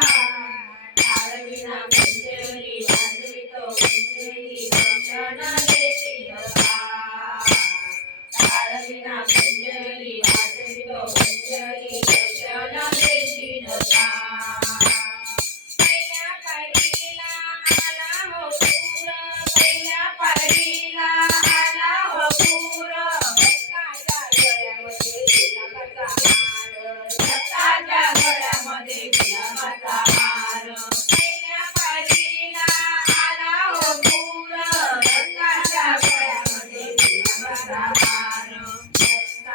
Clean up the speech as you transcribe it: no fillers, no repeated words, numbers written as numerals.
टाळविना पंजरी वाजवितो पंजरी दर्शन देशील का टाळविना पंजरी वाजवितो पंजरी दर्शन देशील का पहिल्या पायरीला आला हो पूर पहिल्या पायरीला आला हो पूर भक्ताच्या गळ्यामध्ये गुलाबाचा हार भक्ताच्या गळ्यामध्ये गुलाबाचा